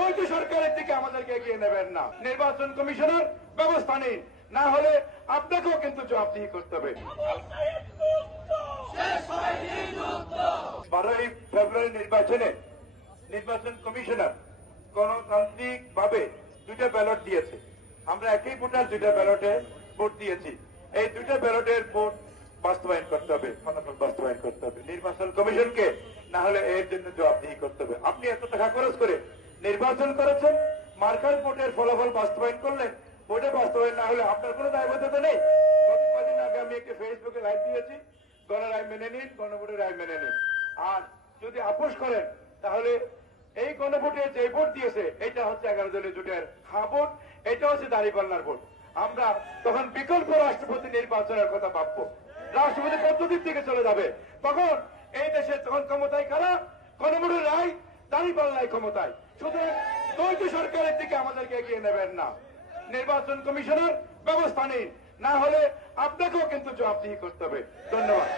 দ্বৈত সরকারের দিকে আমাদেরকে এগিয়ে নেবেন না। নির্বাচন কমিশনার ব্যবস্থা নিন, না হলে আপনাকেও কিন্তু জবাবদিহি করতে হবে। 12ই ফেব্রুয়ারি নির্বাচনে নির্বাচন কমিশনার গণতান্ত্রিক ভাবে 2টা ব্যালট দিয়েছে। আমরা একই ভোটার 2টা ব্যালটে ভোট দিয়েছি। এই 2টা ব্যালটের ভোট বাস্তবায়ন করতে হবে, ফলাফল বাস্তবায়ন করতে হবে নির্বাচন কমিশনকে, না হলে এর জন্য জবাবদিহি করতে হবে। আপনি এত টাকা খরচ করে নির্বাচন করেছেন, মার্কার ভোটের ফলাফল বাস্তবায়ন করলেন, ভোটে বাস্তবায়ন না হলে আপনার কোনো দায়বদ্ধতা নেই। গত কদিন আগে আমি একটা ফেসবুকে লাইভ দিয়েছি, গণরায় মেনে নিন, গণভোটের রায় মেনে নিন। আর যদি আপোষ করেন তাহলে এই গণভোটে যে ভোট দিয়েছে এটা হচ্ছে 11 দলীয় জোটের হা ভোট, এটা হচ্ছে দাঁড়িপাল্লার ভোট। আমরা তখন বিকল্প রাষ্ট্রপতি নির্বাচনের কথা ভাববো, রাষ্ট্রপতি পদ্ধতির দিকে চলে যাবে। তখন এই দেশে তখন ক্ষমতায় কারা? গণভোটের রায়, দাঁড়িপাল্লায় ক্ষমতায়। সুতরাং দ্বৈত সরকারের দিকে আমাদেরকে এগিয়ে নেবেন না। নির্বাচন কমিশনার ব্যবস্থা নিন, না হলে আপনাকেও কিন্তু জবাবদিহি করতে হবে। ধন্যবাদ।